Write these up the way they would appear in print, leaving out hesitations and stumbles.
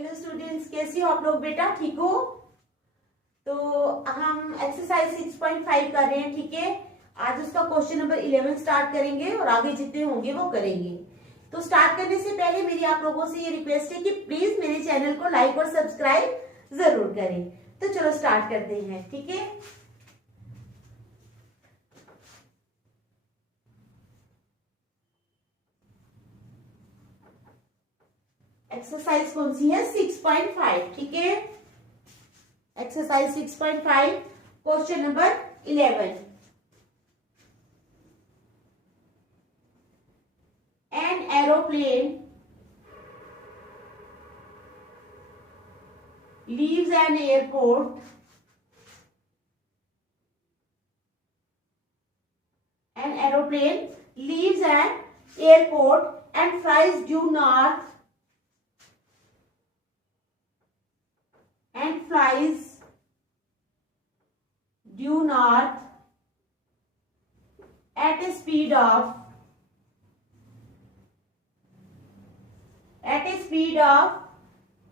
Hello students, कैसे हो आप लोग बेटा? ठीक हो? तो हम एक्सरसाइज 6.5 कर रहे हैं, ठीक है। आज उसका क्वेश्चन नंबर 11 स्टार्ट करेंगे और आगे जितने होंगे वो करेंगे। तो स्टार्ट करने से पहले मेरी आप लोगों से ये रिक्वेस्ट है कि प्लीज मेरे चैनल को लाइक और सब्सक्राइब जरूर करें। तो चलो स्टार्ट करते हैं, ठीक है। एक्सरसाइज कौन सी है? 6.5, ठीक है। Exercise 6.5 question number 11। An aeroplane leaves an airport and flies due north at a speed of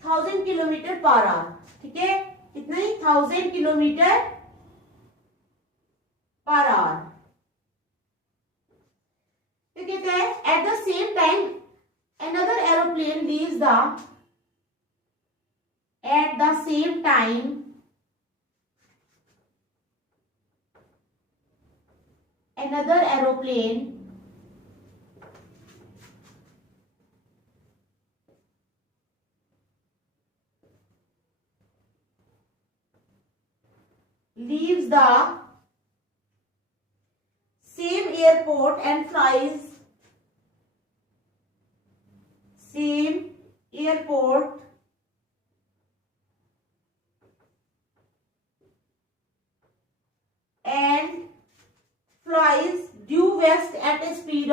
1000 kilometre per our, ठीक है। कितना ही? 1000 किलोमीटर पर आवर। तो कहते हैं at the same time another aeroplane leaves the at the same time another aeroplane leaves the same airport and flies due west at a speed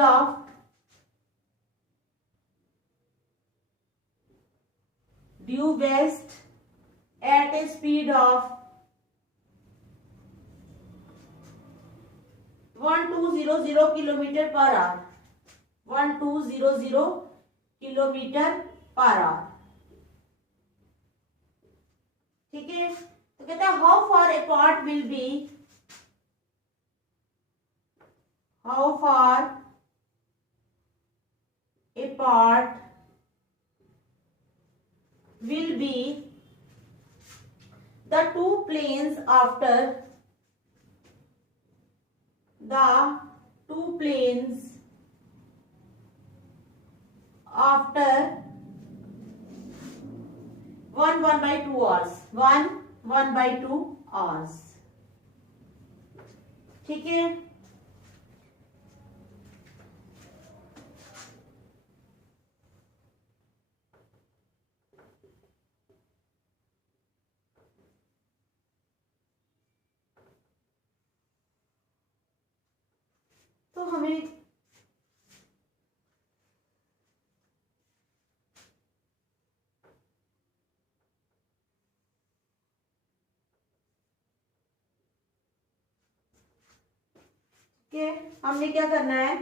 of 1200 kilometre per our. 1200 kilometre per our, ठीक है। तो कहता है how far apart will B the two planes after 1/2 hours। 1/2 hours, ठीक है। तो हमें हमने क्या करना है?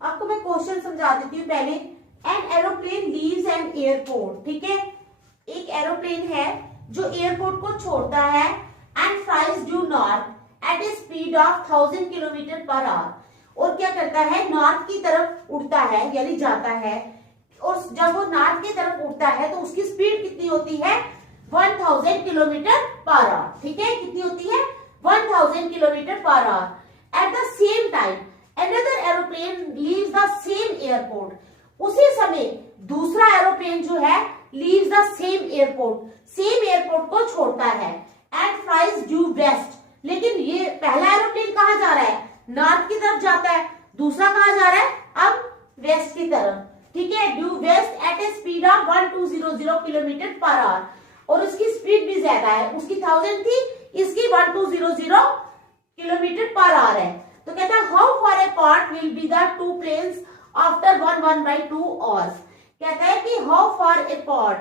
आपको मैं क्वेश्चन समझा देती हूँ पहले। An aeroplane leaves an airport, ठीक है। एक एरोप्लेन है जो एयरपोर्ट को छोड़ता है and flies due north at a speed of 1000 kilometre per hour. और क्या करता है? नॉर्थ की तरफ उड़ता है, यानी जाता है। और जब वो नॉर्थ की तरफ उड़ता है तो उसकी स्पीड कितनी होती है? 1000 किलोमीटर पर आवर, ठीक है। कितनी होती है? 1000 kilometre per our. At the same time another aeroplane leaves the same airport। उसी समय दूसरा एरोप्लेन जो है leaves the same airport को छोड़ता है and flies due west। लेकिन ये पहला एरोप्लेन कहाँ जा रहा है? नॉर्थ की तरफ जाता है। दूसरा कहाँ जा रहा है अब वेस्ट की तरफ, ठीक है, due west at a speed of 1200 kilometre per hour, और उसकी स्पीड भी ज्यादा है, उसकी 1000 थी, इसकी 1200 किलोमीटर पर आवर है। तो कहता है how far apart will be the two planes after 1/2 hours. कहता है कि हाउ फार अपार्ट,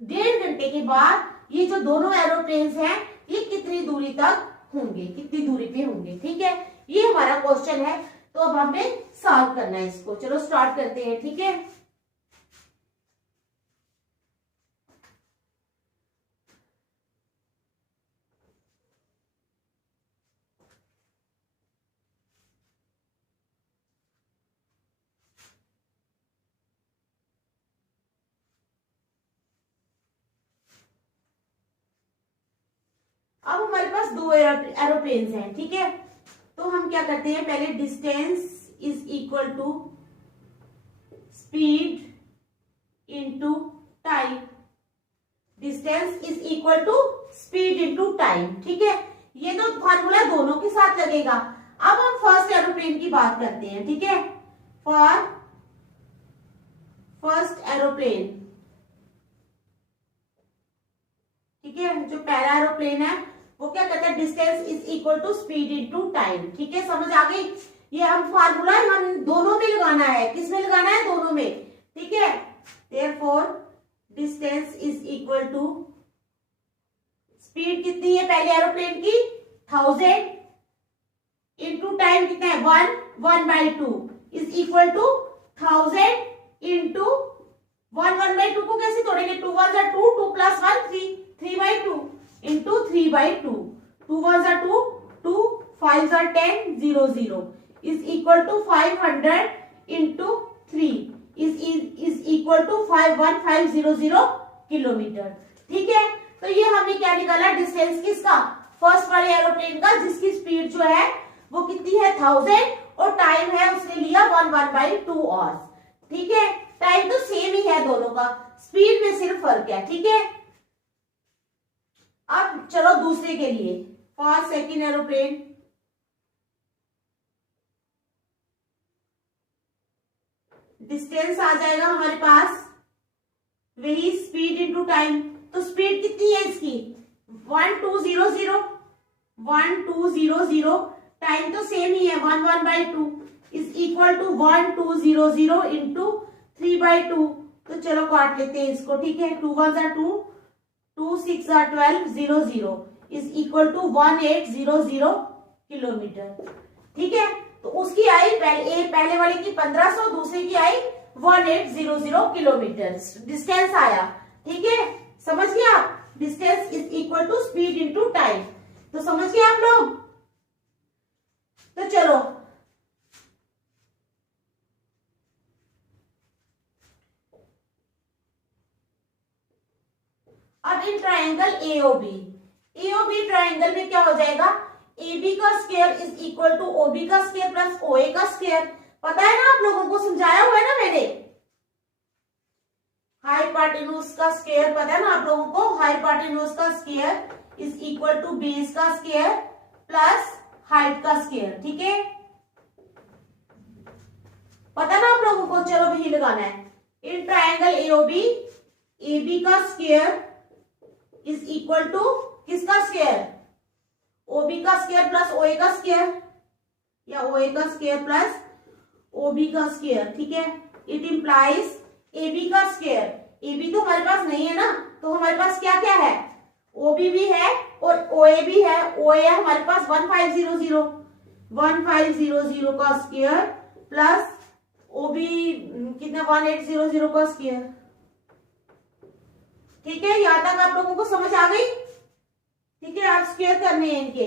1.5 घंटे के बाद ये जो दोनों एरोप्लेन्स हैं ये कितनी दूरी तक होंगे, कितनी दूरी पे होंगे, ठीक है, ये हमारा क्वेश्चन है। तो अब हमें सॉल्व करना है इसको, चलो स्टार्ट करते हैं, ठीक है। अब हमारे पास दो एरोप्लेन्स हैं, ठीक है, तो हम क्या करते हैं, पहले distance is equal to speed into time, distance is equal to speed into time, ठीक है, ये तो फॉर्मूला दोनों के साथ लगेगा। अब हम फर्स्ट एरोप्लेन की बात करते हैं, ठीक है, फॉर फर्स्ट एरोप्लेन, ठीक है, जो पहला एरोप्लेन है वो क्या कहता है, distance is equal to speed into time, ठीक है, समझ आ गई। ये हम फार्मूला हम दोनों में लगाना है, किस में लगाना है, दोनों में, ठीक है। Therefore distance is equal to speed कितनी है पहले एरोप्लेन की 1000 इनटू टाइम कितना है 1/2 इज इक्वल टू 1000 इनटू 1/2 को कैसे तोड़ेंगे, 2 1 जा 2, 2 + 1 3, 3/2 इंटू 3/2, 2 1 जा 2, 2 5 जा 10, 0 0 is equal to 500 into 3 is equal to 51500 kilometre, ठीक है। तो ये हमने क्या निकाला, डिस्टेंस किसका, फर्स्ट वाले एरोप्लेन का, जिसकी स्पीड जो है वो कितनी है 1000 और टाइम है उसने लिया 1/2 आवर्स, ठीक है, टाइम तो सेम ही है दोनों का, स्पीड में सिर्फ फर्क है, ठीक है। अब चलो दूसरे के लिए, फॉर सेकंड एरोप्लेन, डिस्टेंस आ जाएगा हमारे पास वही स्पीड इनटू टाइम, तो स्पीड कितनी है इसकी 1200, टाइम तो सेम ही है 1/2 इज इक्वल टू 1200 इंटू 3/2, तो चलो काट लेते हैं इसको, ठीक है, 2 1 जा 2, 2 6 जा 12, 0 0 इज इक्वल टू 1800 किलोमीटर, ठीक है। तो उसकी आई पहले वाले की 1500, दूसरे की आई 1800 किलोमीटर डिस्टेंस आया, ठीक है, समझ गए आप, distance is equal to speed into time, तो समझ गए आप लोग। तो चलो अब इन ट्राइंगल एओबी ट्राइंगल में क्या हो जाएगा, AB का square is equal to OB का स्क्वायर प्लस OA का स्क्वायर, पता है ना आप लोगों को, समझाया हुआ है ना मैंने, हाइपोटेन्यूज का स्क्वायर पता है ना आप लोगों को, हाइपोटेन्यूज का square is equal to base का स्क्वायर प्लस हाइट का स्क्वायर, ठीक है, पता ना आप लोगों को, चलो वही लगाना है, इन ट्राइंगल एओबी AB का स्क्वायर इज इक्वल टू किसका स्क्वायर, OB का स्क्वायर प्लस OA का स्क्वायर, या OA का स्क्वायर प्लस OB का स्क्वायर, ठीक है, इट इंप्लाइज AB का स्क्वायर, AB तो हमारे पास नहीं है ना, तो हमारे पास क्या क्या है, OB भी है और OA भी है, OA है हमारे पास 1500 का स्क्वायर प्लस OB कितना 1800 का स्क्वायर, ठीक है, यहां तक आप लोगों को समझ आ गई, ठीक है, आप स्क्वायर करने हैं इनके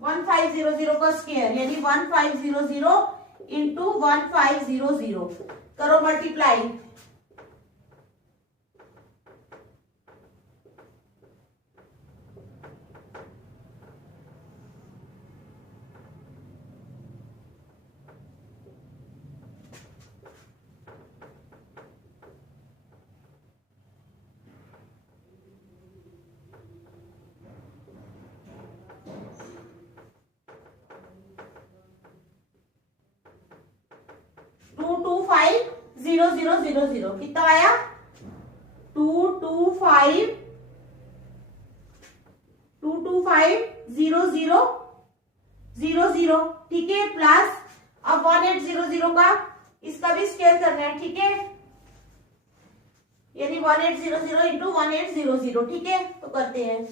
1500 का स्क्वायर यानी 1500 इंटू 1500 करो मल्टीप्लाई, 225,0,0,0,0 कितना आया 225,0,0,0,0 ठीक है, प्लस अब 1800 का इसका भी स्क्वायर करना है, ठीक है, यानी 1800 इंटू 1800, ठीक है, तो करते हैं।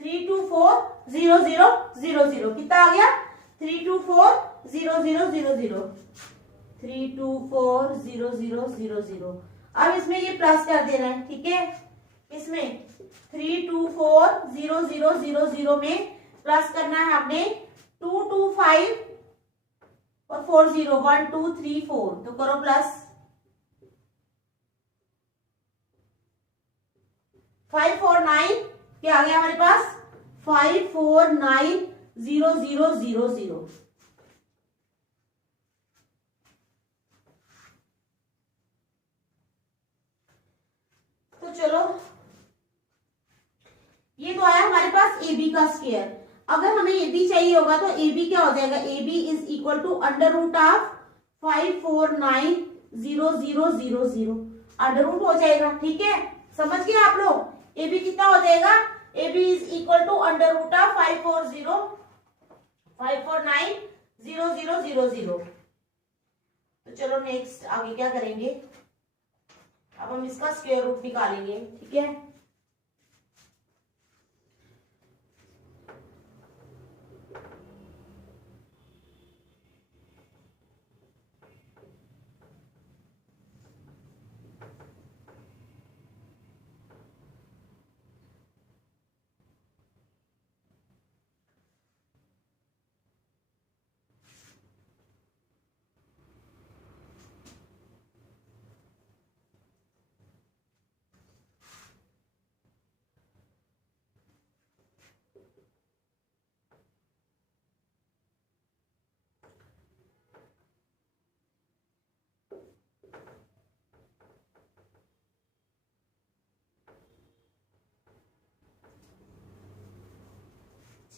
Three two four zero zero zero zero कितना आ गया 324,0,0,0,0 324,0,0,0,0। अब इसमें ये प्लस कर देना है, ठीक है, इसमें 324,0,0,0,0 में प्लस करना है आपने 225 और 40 1 2 3 4, तो करो प्लस 549 क्या आ गया हमारे पास 549,0,0,0,0। तो चलो ये तो आया हमारे पास ए बी का स्क्वायर। अगर हमें ए बी चाहिए होगा तो ए बी क्या हो जाएगा, A B is equal to under root of 549,0,0,0,0 under root हो जाएगा, ठीक है, समझ गए आप लोग। ए बी कितना हो जाएगा, A B is equal to under root of 549,0,0,0,0। तो चलो नेक्स्ट आगे क्या करेंगे, अब हम इसका स्क्वायर रूट निकालेंगे, ठीक है।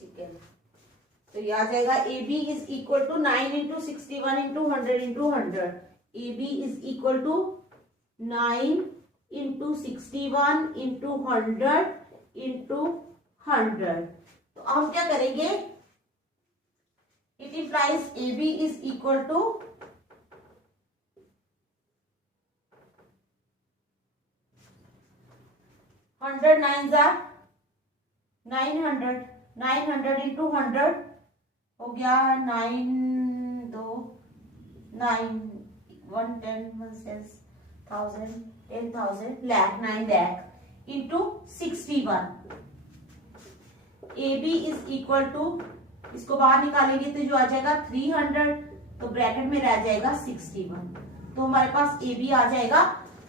ठीक है, तो ये आ जाएगा A B is equal to 9 into 61 into 100 into 100। A B is equal to 9 into 61 into 100 into 100। तो हम क्या करेंगे, it implies A B is equal to 100 9 900 900 into 100 हो गया 9 2 9 1 10 1 10,000 10,000 lakh 9 lakh into 61। A B is equal to, इसको बाहर निकालेंगे तो जो आ जाएगा 300, तो ब्रैकेट में रह जाएगा 61, तो हमारे पास ए बी आ जाएगा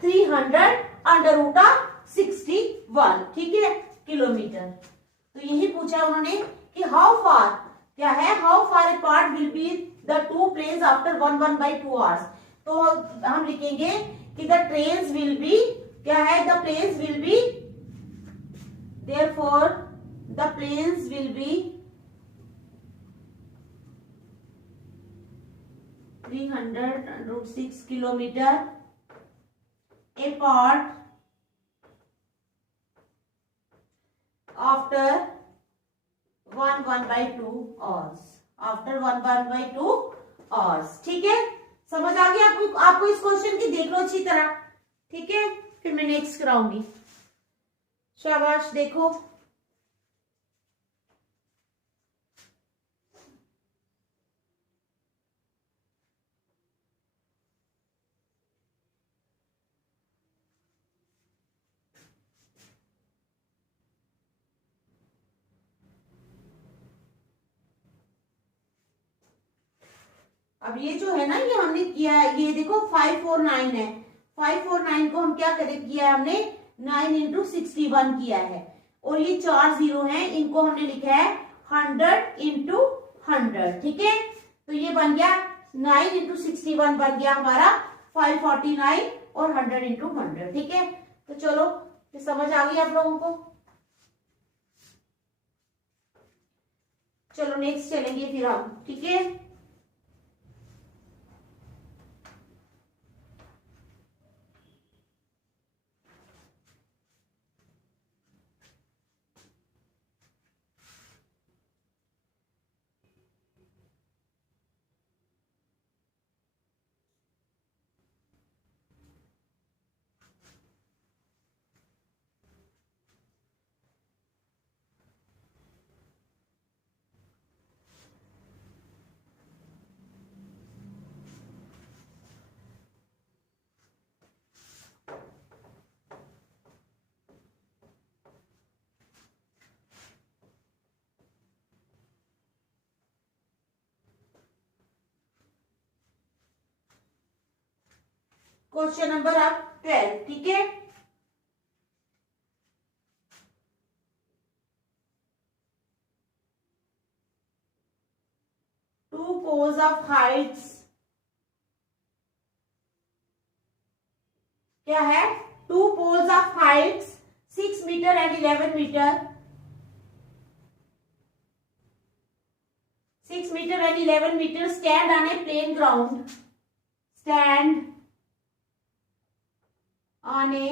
300 अंडर रूट ऑफ 61, ठीक है, किलोमीटर। तो यही पूछा उन्होंने कि हाउ फार क्या है, how far apart will be the two planes after 1/2 hours. तो हम लिखेंगे कि द ट्रेन्स विल बी क्या है, the planes will be, therefore the planes will be 300√6 kilometre apart after 1/2 hours, after 1/2 hours, ठीक है, समझ आ गया आपको इस क्वेश्चन की, देख लो अच्छी तरह, ठीक है, फिर मैं नेक्स्ट कराऊंगी। शाबाश, देखो अब ये जो है ना, ये हमने किया है, ये देखो 549 है, 549 को हम क्या करे किया है हमने 9 इंटू 61 किया है, और ये 4 जीरो है, इनको हमने लिखा है 100 इंटू 100, ठीक है। तो ये बन गया 9 इंटू 61 बन गया हमारा 549 और 100 इंटू 100, ठीक है। तो चलो ये समझ आ गई आप लोगों को। चलो नेक्स्ट चलेंगे फिर हम, ठीक है। क्वेश्चन नंबर आप 12, ठीक है। टू पोल्स ऑफ हाइट्स क्या है, two poles of heights 6 metre and 11 metre, 6 metre and 11 metre stand on a plain ground, stand on a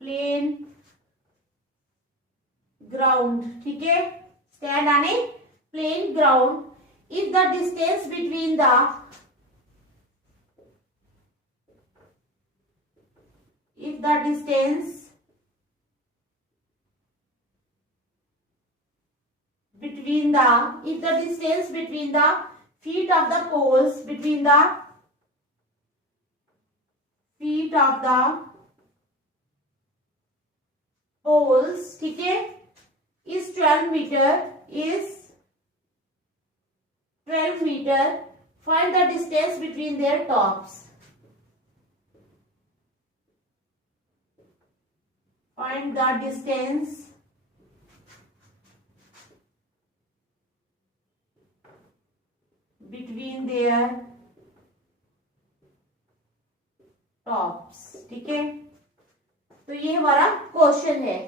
plain ground, ठीक है, stand on a plain ground if the distance between the between the feet of the poles, between the feet of the poles, ठीक है, is 12 metre, is 12 metre, find the distance between their tops, find the distance between their tops, ठीक है। तो ये हमारा question है।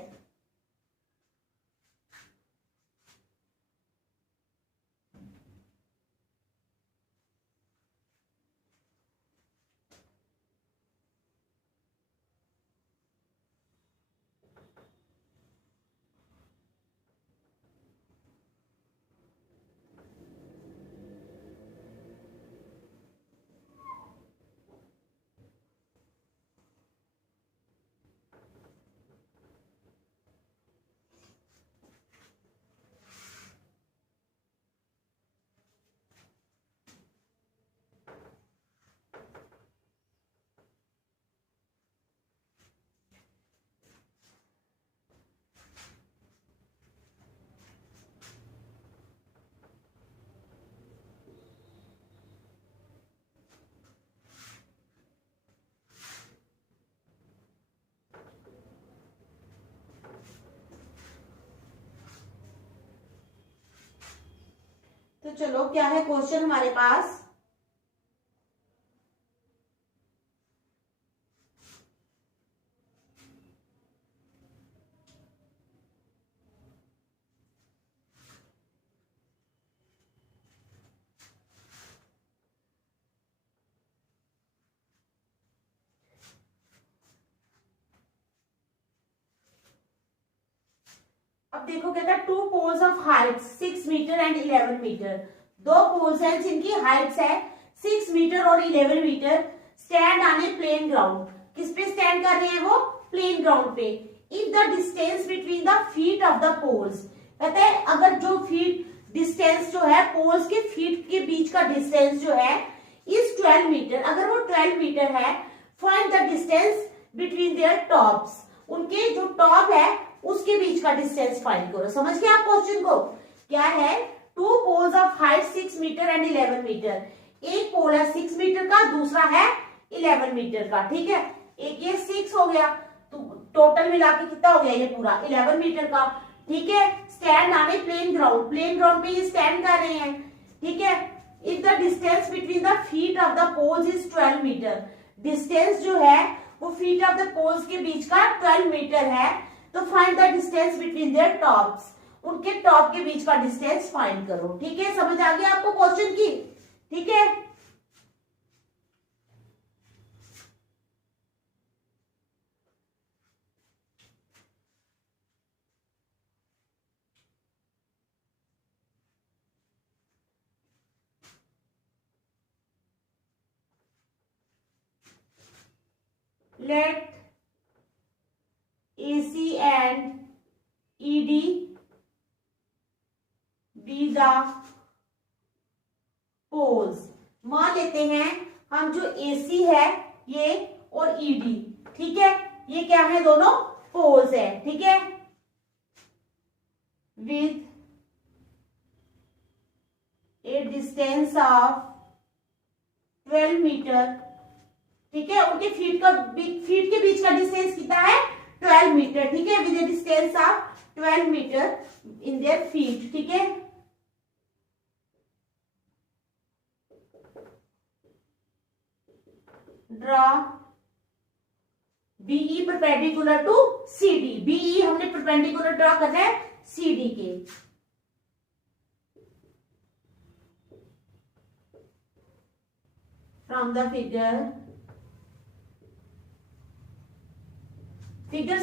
तो चलो क्या है क्वेश्चन हमारे पास, अब देखो कहता है two poles of height 6 metre and 11 metre, दो पोल्स हैं जिनकी हाइट्स है 6 मीटर और 11 metre, stand on a plain ground, किस पे स्टैंड कर रहे हैं वो, प्लेन ग्राउंड पे। If the distance between the feet of the poles, कहते हैं अगर जो फीट डिस्टेंस जो है पोल्स के फीट के बीच का डिस्टेंस जो है इज 12 मीटर, अगर वो 12 मीटर है, find the distance between their tops, उनके जो टॉप है उसके बीच का डिस्टेंस फाइंड करो। समझ गए आप क्वेश्चन को, क्या है two poles of height 6 metre and 11 metre. एक पोल है 6 मीटर का, दूसरा है 11 मीटर का, ठीक है। एक ये 6 हो गया, तो टोटल मिला के कितना हो गया ये पूरा 11 मीटर का, ठीक है। स्टैंड आने प्लेन ग्राउंड, प्लेन ग्राउंड पे ये स्टैंड कर रहे हैं, ठीक है। If the distance between the feet of the poles is 12 metre, distance जो है वो फीट ऑफ द पोल्स के बीच का 12 मीटर है, तो find the distance between their tops, उनके टॉप के बीच का डिस्टेंस फाइंड करो, ठीक है। समझ आ गया आपको क्वेश्चन की, ठीक है। Let AC and ED be the poles। मान लेते हैं हम जो AC है ये और ED, ठीक है, ये क्या है, दोनों पोल्स है, ठीक है। With a distance of 12 metre, ठीक है। उनके फीट के बीच का डिस्टेंस कितना है 12 मीटर, ठीक है। With distance of 12 metre in their feet, ठीक है। Draw BE perpendicular to CD, BE हमने परपेंडिकुलर ड्रॉ करना है सीडी के। फ्रॉम द फिगर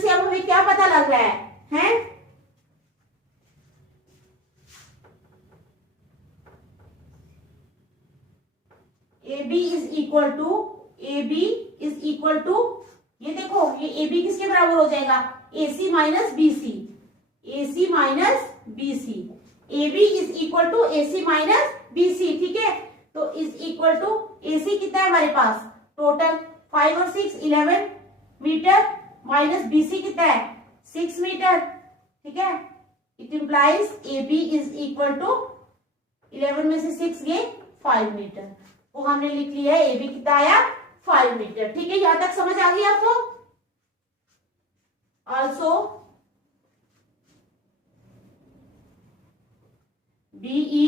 से अब हमें क्या पता लग रहा है, हैं? AB इज इक्वल टू ये देखो, ये AB किसके बराबर हो जाएगा, AC minus BC, AC minus BC, AB is equal to AC minus BC, ठीक है। तो इज इक्वल टू AC कितना है हमारे पास, टोटल 5 और 6 11 मीटर, माइनस BC कितना है 6 मीटर, ठीक है। It implies AB is equal to 11 में से 6 गए 5 मीटर, वो हमने लिख लिया है AB कितना आया 5 मीटर, ठीक है। यहां तक समझ आ गई आपको। Also BE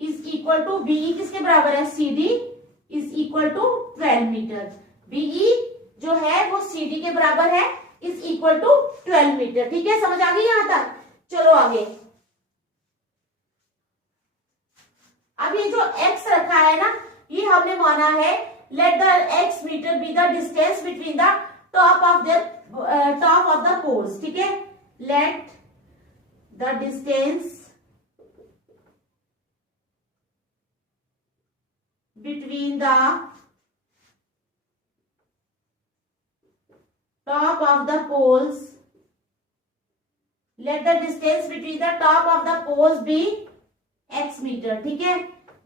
is equal to, BE किसके बराबर है, CD is equal to 12 metre, BE जो है वो CD के बराबर है, इज इक्वल टू 12 मीटर, ठीक है। समझ आ गई यहां तक। चलो आगे, अब ये जो x रखा है ना, ये हमने माना है let the x metre be the distance between the top of the poles, ठीक है। Let the distance between the top of the poles, let the distance between the top of the poles be x metre, ठीक है।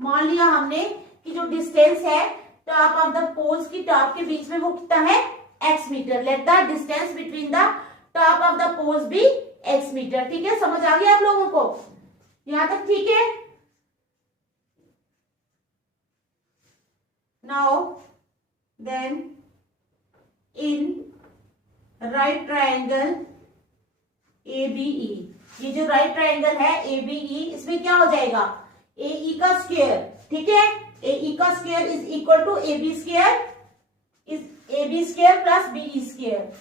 मान लिया हमने कि जो distance है टॉप ऑफ द पोल्स की टॉप के बीच में वो कितना है x metre. Let the distance between the top of the poles be x metre, ठीक है। समझ आ गया आप लोगों को यहां तक, ठीक है। Now then in right triangle ABE, ये जो राइट ट्रायंगल है ABE, इसमें क्या हो जाएगा AE का स्क्वायर, ठीक है। AE का square is equal to AB square, is AB square plus BE square,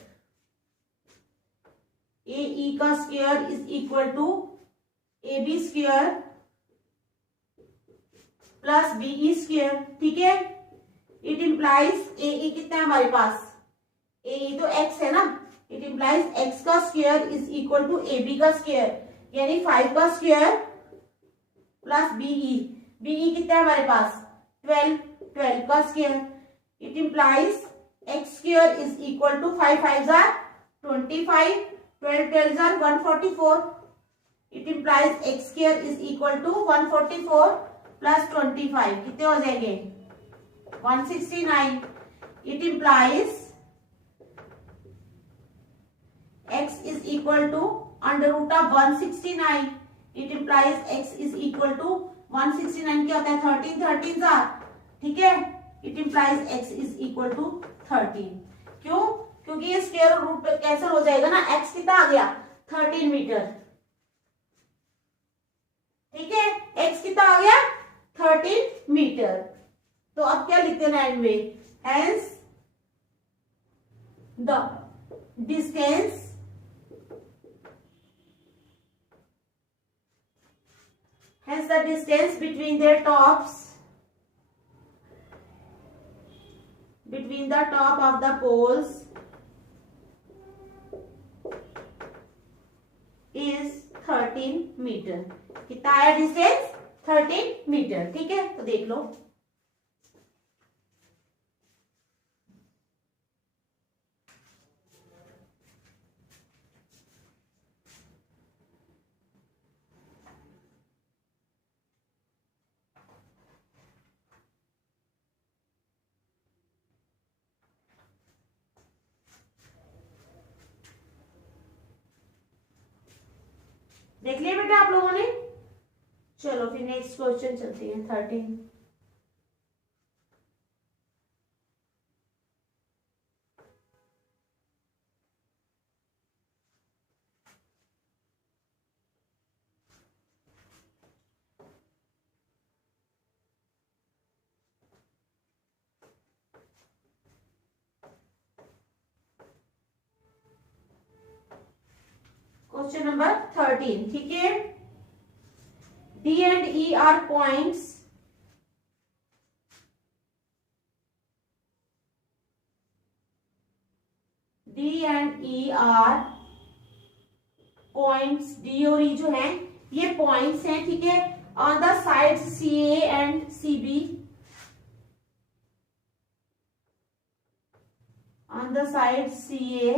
AE का square is equal to AB square plus BE square, ठीक है। इट इंप्लाइज AE कितना है हमारे पास, AE तो x है ना, इट इंप्लाइज x का square is equal to AB का स्क्वायर, यानी 5 का स्क्वायर प्लस BE कितना है हमारे पास 12 का square. It implies x square is equal to 5 5 जार 25, 12 12 जार 144। It implies x square is equal to 144 plus 25 कितने हो जाएंगे 169। It implies x is equal to under root of 169, it implies x is equal to 169 क्या होता है 13 13 सा, ठीक है। It implies x is equal to 13। क्यों? क्योंकि ये स्क्वायर रूट पे कैंसिल हो जाएगा ना, x कितना आ गया 13 मीटर, ठीक है। x कितना आ गया 13 मीटर। तो अब क्या लिखते हैं एंड में, hence the distance between their tops, between the top of the poles is 13 metre. कितना आया डिस्टेंस 13 मीटर, ठीक है। तो देख लो, देख लिया बेटा आप लोगों ने। चलो फिर नेक्स्ट क्वेश्चन चलते हैं 13। क्वेश्चन नंबर 13, ठीक है। D and E are points D and E are points, D और E जो है ये पॉइंट्स हैं, ठीक है। On the sides CA and CB, on the sides CA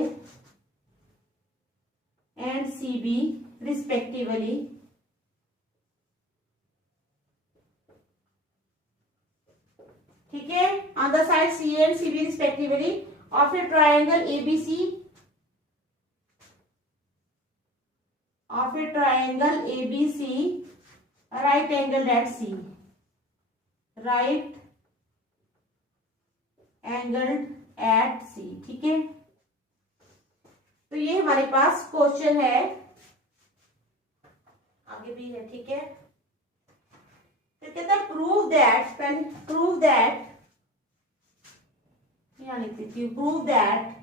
and CB respectively, ठीक है। on the sides CA and CB respectively of a triangle ABC, of a triangle ABC right angled at C, right angled at C, ठीक है। तो ये हमारे पास question है, आगे भी है, ठीक है। फिर कहता है प्रूव दैट, पहले प्रूव दैट, यहां लिख देती हूँ, प्रूव दैट,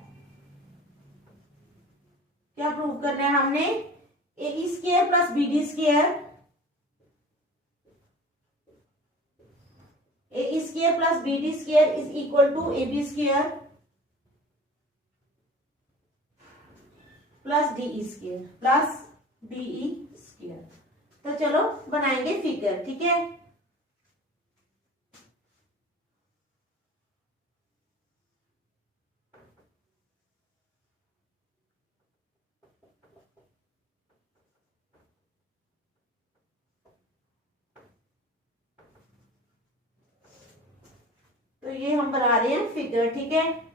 क्या प्रूव करना है हमने, A square plus BD square, A square plus BD square is equal to AB square plus DE square, plus DE square. तो चलो बनाएंगे फिगर, ठीक है। तो ये हम बना रहे हैं फिगर, ठीक है।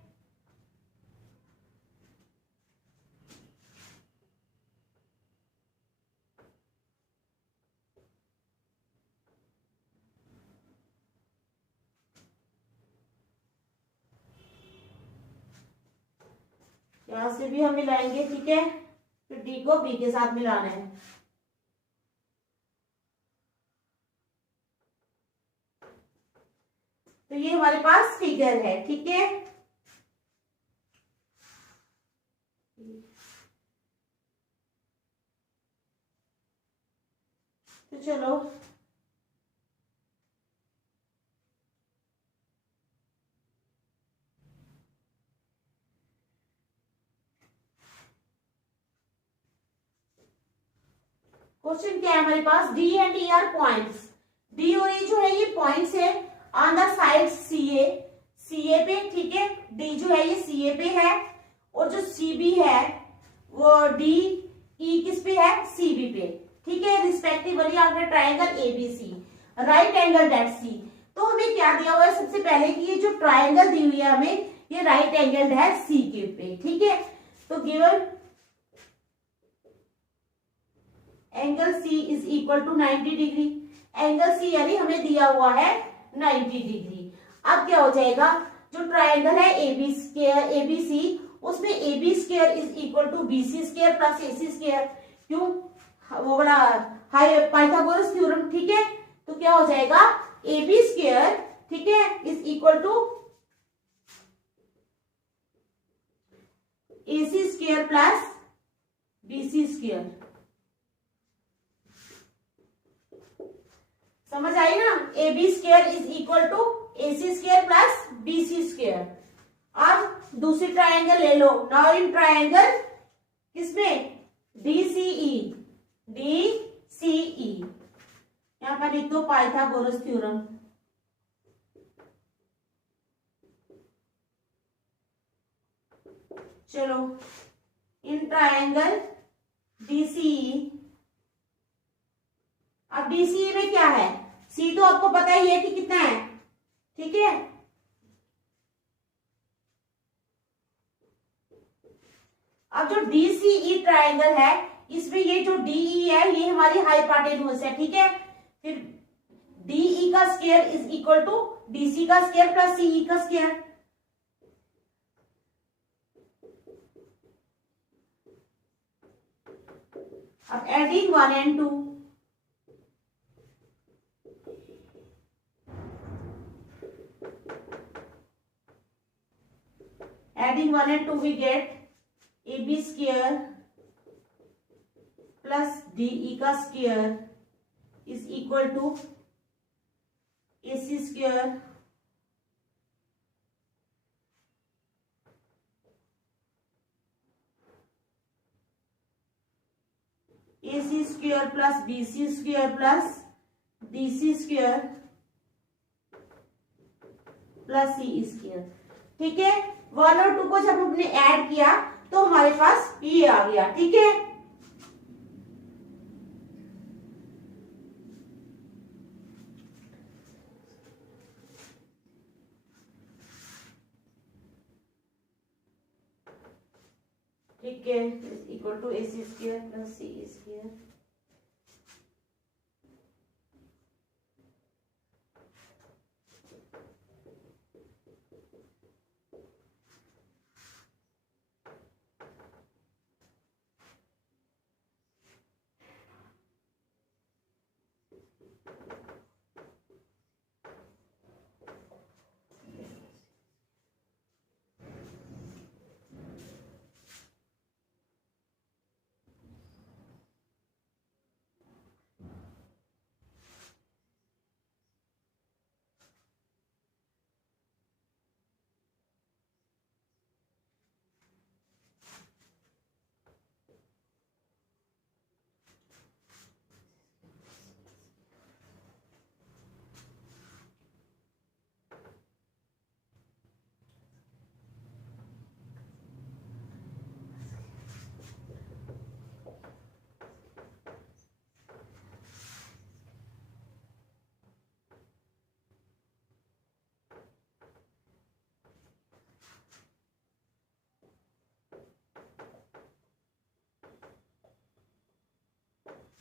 यहां से भी हम मिलाएंगे, ठीक है। फिर D को B के साथ मिलाना है। तो ये हमारे पास फिगर है, ठीक है। तो चलो क्वेश्चन क्या है हमारे पास, D and E are points, D और E जो है ये पॉइंट्स है ऑन द साइड CA पे, ठीक है। D जो है ये CA पे है और जो CB है वो DE किस पे है, CB पे, ठीक है। Respectively of the triangle ABC right angle at C। तो हमें क्या दिया हुआ है सबसे पहले कि ये जो ट्रायंगल दी हुई है हमें, ये राइट एंगल्ड है C के पे, ठीक है। तो given angle C is equal to 90 degree. Angle C यानी हमें दिया हुआ है 90 डिग्री। अब क्या हो जाएगा, जो ट्राइंगल है एबी स्क्वायर एबीसी, उसमें AB square is equal to BC square plus AC square. क्यों, वो वाला पाइथागोरस थ्योरम, ठीक है। तो क्या हो जाएगा, AB स्क्वायर, ठीक है, is equal to AC square plus BC square. समझ आई ना, AB square is equal to AC square plus BC square. अब दूसरी ट्रायंगल ले लो। नाउ इन ट्रायंगल किसमें, DCE, DCE यहां पर लिख दो पाइथागोरस थ्योरम। चलो, इन ट्रायंगल DCE, अब DCE में क्या है, C तो आपको पता ही है कि कितना है, ठीक है। अब जो DCE ट्रायंगल है, इसमें ये जो DE है ये हमारी हाइपोटेन्यूज है, ठीक है। फिर DE का square is equal to DC का स्क्वायर प्लस CE का स्क्वायर। अब adding 1 and 2, adding 1 and 2 we get AB square plus DE का square is equal to AC square AC square plus BC square plus DC square plus CE square, ठीक है। 1 और 2 को जब हमने add किया तो हमारे पास ये आ गया, ठीक है। ठीक है, equal to AC square plus CE square.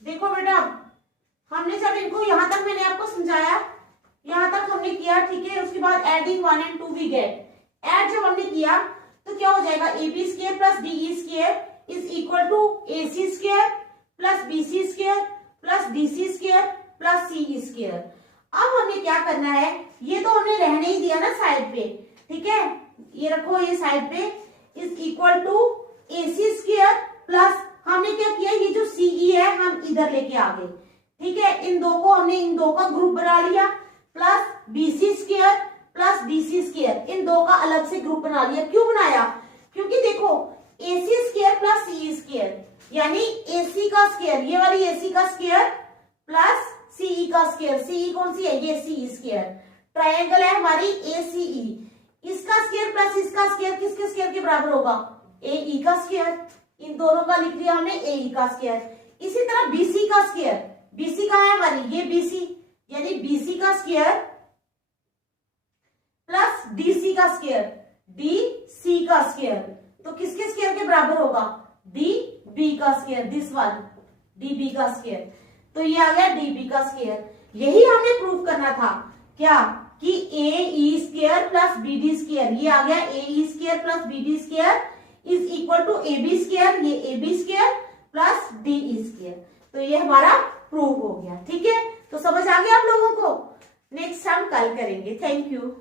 देखो बेटा, हमने जब इनको यहां तक मैंने आपको समझाया, यहां तक हमने किया, ठीक है। उसके बाद adding 1 and 2 we get. Add जब हमने किया तो क्या हो जाएगा, AB square plus DE square is equal to AC square plus BC square plus DC square plus CE square. अब हमें क्या करना है, ये तो हमने रहने ही दिया ना साइड पे, ठीक है। ये रखो, ये साइड पे is equal to AC square plus हमने क्या किया, ये जो CE है हम इधर लेके आ गए, ठीक है। इन दो को हमने इन दो का ग्रुप बना लिया, plus BC square plus DC square, इन दो का अलग से ग्रुप बना लिया। क्यों बनाया, क्योंकि देखो AC square plus CE square यानी AC का स्क्वायर, ये वाली AC का स्क्वायर प्लस CE का स्क्वायर। CE कौन सी है, ये CE स्क्वायर। ट्रायंगल है हमारी ACE, इसका स्क्वायर प्लस इसका स्क्वायर किसके स्क्वायर के बराबर होगा, AE का स्क्वायर। इन दोनों का लिख दिया हमने AE का स्क्वायर। इसी तरह BC का स्क्वायर, BC का है हमारी ये BC, यानी BC का स्क्वायर प्लस DC का स्क्वायर, DC का स्क्वायर। तो किसके स्क्वायर के बराबर होगा, DB का स्क्वायर, दिस वन। डीबी का स्क्वायर। तो ये आ गया डीबी का स्क्वायर। यही हमें प्रूव करना था क्या कि A E square plus B D square, ये आ गया A E square plus B D square is equal to A B square, ये A B square plus D E square. तो ये हमारा प्रूव हो गया। ठीक है, तो समझ आ गया आप लोगों को। नेक्स्ट हम कल करेंगे। Thank you.